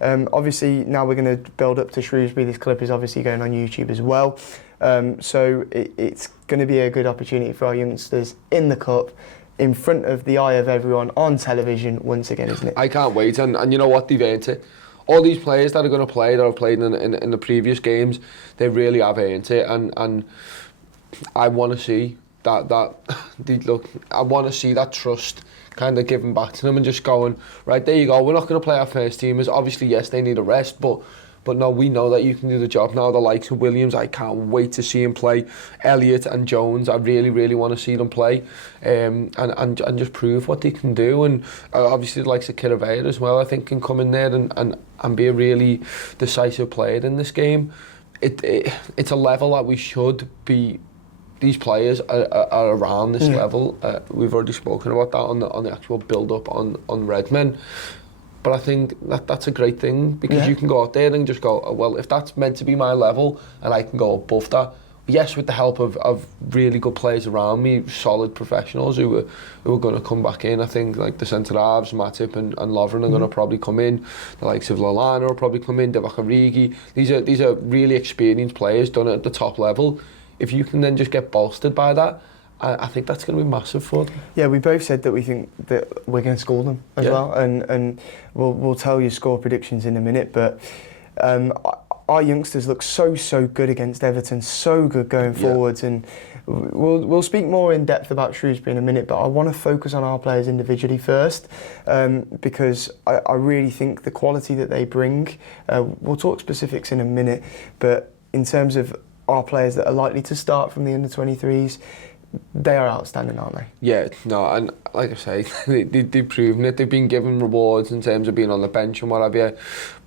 Obviously, now we're going to build up to Shrewsbury. This clip is obviously going on YouTube as well. So it's going to be a good opportunity for our youngsters in the Cup, in front of the eye of everyone on television once again, isn't it? I can't wait, and you know what, they've earned it. All these players that are going to play, that have played in the previous games, they really have earned it, and I want to see that I want to see that trust kind of given back to them and just going, right, there you go, we're not going to play our first teamers. Obviously, yes, they need a rest, but no, we know that you can do the job now. The likes of Williams, I can't wait to see him play. Elliott and Jones, I really, really want to see them play, and just prove what they can do. And obviously the likes of Kirivea as well, I think, can come in there and be a really decisive player in this game. It's a level that we should be. These players are around this level. We've already spoken about that on the actual build-up on Redmen. But I think that's a great thing, because you can go out there and just go, oh, well, if that's meant to be my level and I can go above that, yes, with the help of really good players around me, solid professionals who are going to come back in. I think like the centre-halves, Matip and Lovren are going to probably come in. The likes of Lallana will probably come in, Divock Origi. These are really experienced players done at the top level. If you can then just get bolstered by that, I think that's going to be massive for them. Yeah, we both said that we think that we're going to score them as well, and we'll tell you score predictions in a minute. But our youngsters look so good against Everton, so good going forwards, and we'll speak more in depth about Shrewsbury in a minute. But I want to focus on our players individually first, because I really think the quality that they bring. We'll talk specifics in a minute, but in terms of our players that are likely to start from the under-23s, they are outstanding, aren't they? Yeah, no, and like I say, they've proven it. They've been given rewards in terms of being on the bench and what have you,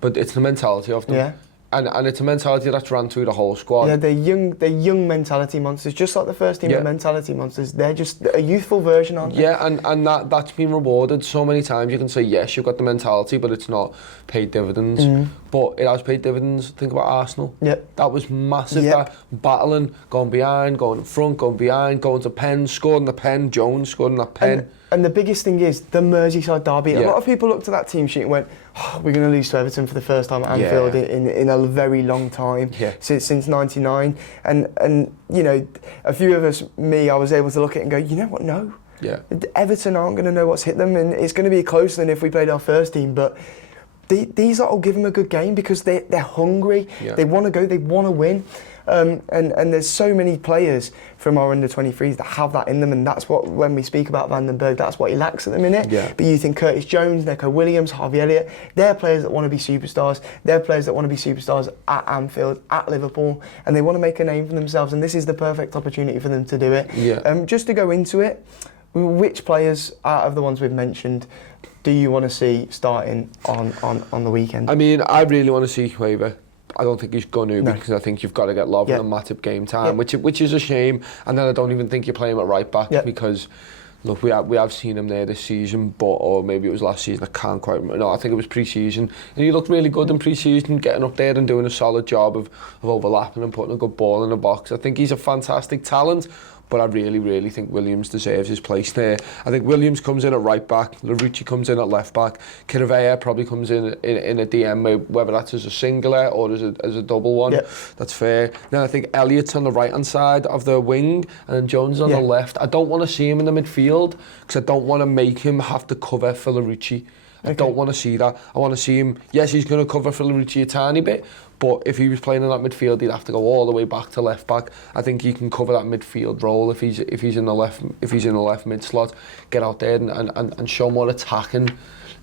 but it's the mentality of them. Yeah. And it's a mentality that's run through the whole squad. Yeah, they're young mentality monsters, just like the first team are mentality monsters. They're just a youthful version, aren't they? Yeah, and that's been rewarded so many times. You can say, yes, you've got the mentality, but it's not paid dividends. But it has paid dividends. Think about Arsenal. Yep. That was massive. That battling, going behind, going in front, going behind, going to pen, scoring the pen, Jones scoring that pen. And the biggest thing is the Merseyside derby. A lot of people looked at that team sheet and went, oh, we're going to lose to Everton for the first time at Anfield in a very long time, since '99. And you know, a few of us, I was able to look at it and go, you know what, no. Yeah. Everton aren't going to know what's hit them, and it's going to be closer than if we played our first team. But these lot will give them a good game because they're hungry. Yeah. They want to go, they want to win. And there's so many players from our under-23s that have that in them, and that's what, when we speak about Van den Berg, that's what he lacks at the minute. Yeah. But you think Curtis Jones, Neco Williams, Harvey Elliott, they're players that want to be superstars. They're players that want to be superstars at Anfield, at Liverpool, and they want to make a name for themselves, and this is the perfect opportunity for them to do it. Yeah. Just to go into it, which players out of the ones we've mentioned do you want to see starting on the weekend? I mean, I really want to see Shrewsbury. I don't think he's going to, because I think you've got to get Lovren and Matip game time, which is a shame. And then I don't even think you play him at right back because, look, we have seen him there this season, or maybe it was last season. I can't quite remember. No, I think it was pre-season, and he looked really good in pre-season, getting up there and doing a solid job of overlapping and putting a good ball in the box. I think he's a fantastic talent. But I really, really think Williams deserves his place there. I think Williams comes in at right back, Larouci comes in at left back, Kirivea probably comes in a DM, whether that's as a singular or as a double one. Yep. That's fair. Then I think Elliott's on the right-hand side of the wing, and then Jones on the left. I don't want to see him in the midfield, because I don't want to make him have to cover for Larouci. I don't want to see that. I want to see him, yes, he's going to cover for Larouci a tiny bit, but if he was playing in that midfield, he'd have to go all the way back to left back. I think he can cover that midfield role if he's in the left mid slot. Get out there and show more attacking,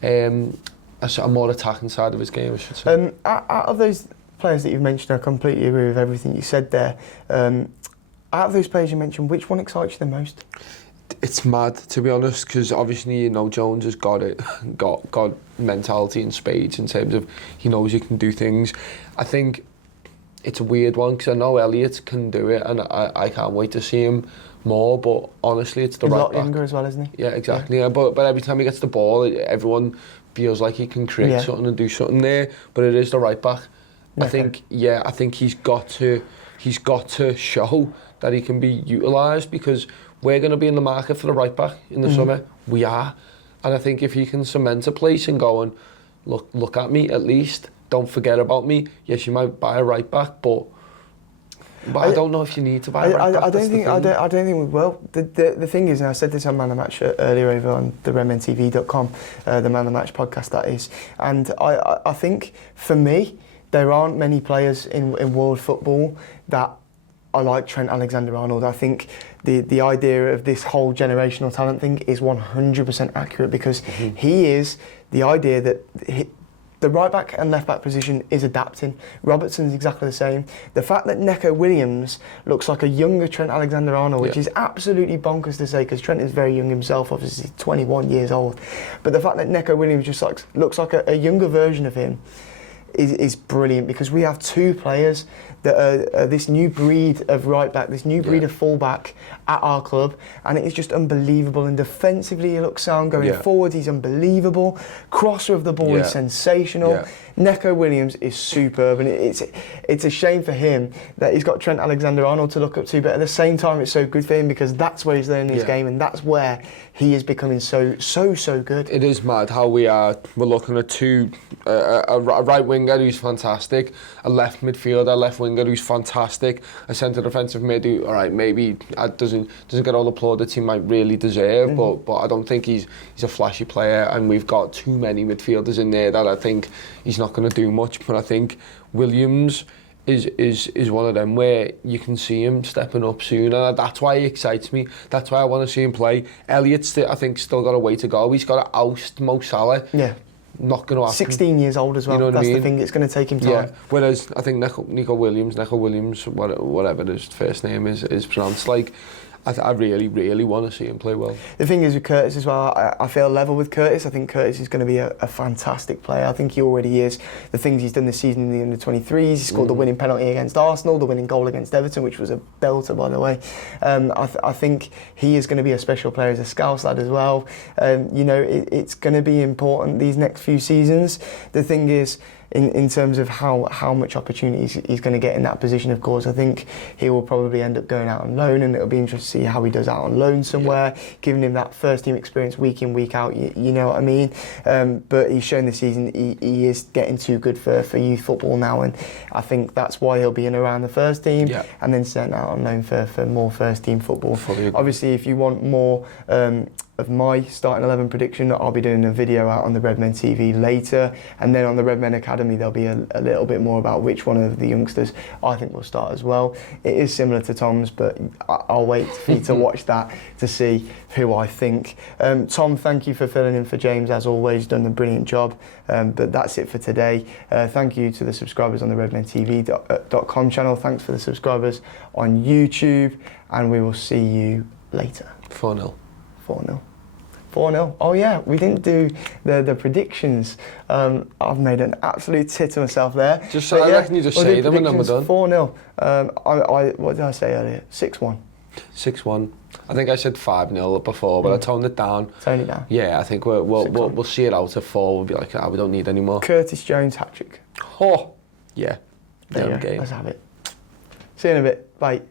a more attacking side of his game, I should say. Out of those players that you've mentioned, I completely agree with everything you said there. Out of those players you mentioned, which one excites you the most? It's mad, to be honest, because obviously, you know, Jones has got mentality in spades in terms of he knows he can do things. I think it's a weird one, because I know Elliott can do it, and I can't wait to see him more, but honestly, it's the right back. He's a lot younger as well, isn't he? Yeah, exactly. Yeah. But every time he gets the ball, everyone feels like he can create something and do something there, but it is the right back. I think he's got to show that he can be utilised, because we're going to be in the market for the right back in the summer. We are. And I think if he can cement a place and going, look at me at least. Don't forget about me. Yes, you might buy a right back, but I don't know if you need to buy a right back. I don't think we will. The thing is, and I said this on Man of the Match earlier over on the redmentv.com, the Man of the Match podcast that is, and I think for me there aren't many players in world football that I like Trent Alexander-Arnold. I think the idea of this whole generational talent thing is 100% accurate, because he is the idea that the right back and left back position is adapting. Robertson's exactly the same. The fact that Neco Williams looks like a younger Trent Alexander-Arnold, which is absolutely bonkers to say, because Trent is very young himself, obviously 21 years old. But the fact that Neco Williams just looks like a younger version of him is brilliant, because we have two players that are this new breed of right back, this new breed of full back at our club, and it is just unbelievable. And defensively he looks sound, going forward he's unbelievable, crosser of the ball is sensational. Neco Williams is superb, and it's a shame for him that he's got Trent Alexander-Arnold to look up to, but at the same time it's so good for him, because that's where he's learning his game, and that's where he is becoming so good. It is mad how we're looking at two, a right winger who's fantastic, a left midfielder, a left winger who's fantastic, a centre defensive mid who, all right, maybe doesn't get all the plaudits he might really deserve, but I don't think he's a flashy player, and we've got too many midfielders in there that I think he's not going to do much. But I think Williams is one of them where you can see him stepping up soon, and that's why he excites me. That's why I want to see him play. Elliott's, I think, still got a way to go. He's got to oust Mo Salah. Not going to happen. 16 years old as well. You know that's the thing. It's going to take him time. Whereas I think Neco Williams, whatever his first name is pronounced, like, I really, really want to see him play well. The thing is with Curtis as well, I feel level with Curtis. I think Curtis is going to be a fantastic player. I think he already is. The things he's done this season in the under-23s, he scored the winning penalty against Arsenal, the winning goal against Everton, which was a belter, by the way. I think he is going to be a special player as a Scouse lad as well. It's going to be important these next few seasons. The thing is, in terms of how much opportunities he's going to get in that position, of course, I think he will probably end up going out on loan, and it'll be interesting to see how he does out on loan somewhere, giving him that first team experience week in, week out, you know what I mean? But he's shown this season he is getting too good for youth football now, and I think that's why he'll be in around the first team, and then sent out on loan for more first team football. Obviously, if you want more of my starting 11 prediction, I'll be doing a video out on the Redmen TV later, and then on the Redmen Academy there'll be a little bit more about which one of the youngsters I think will start as well. It is similar to Tom's, but I'll wait for you to watch that to see who I think. Tom, thank you for filling in for James, as always, done a brilliant job, but that's it for today. Thank you to the subscribers on the redmentv.com channel, thanks for the subscribers on YouTube, and we will see you later. 4-0. 4-0. 4-0. Oh yeah, we didn't do the predictions. I've made an absolute tit of myself there. I reckon you just say them and then we're done. 4-0. What did I say earlier? 6-1. 6-1. I think I said 5-0 before, but I toned it down. Tone it down. Yeah, I think we'll see it out at 4. We'll be like, we don't need any more. Curtis Jones hat-trick. Oh, yeah. There you go. Let's have it. See you in a bit. Bye.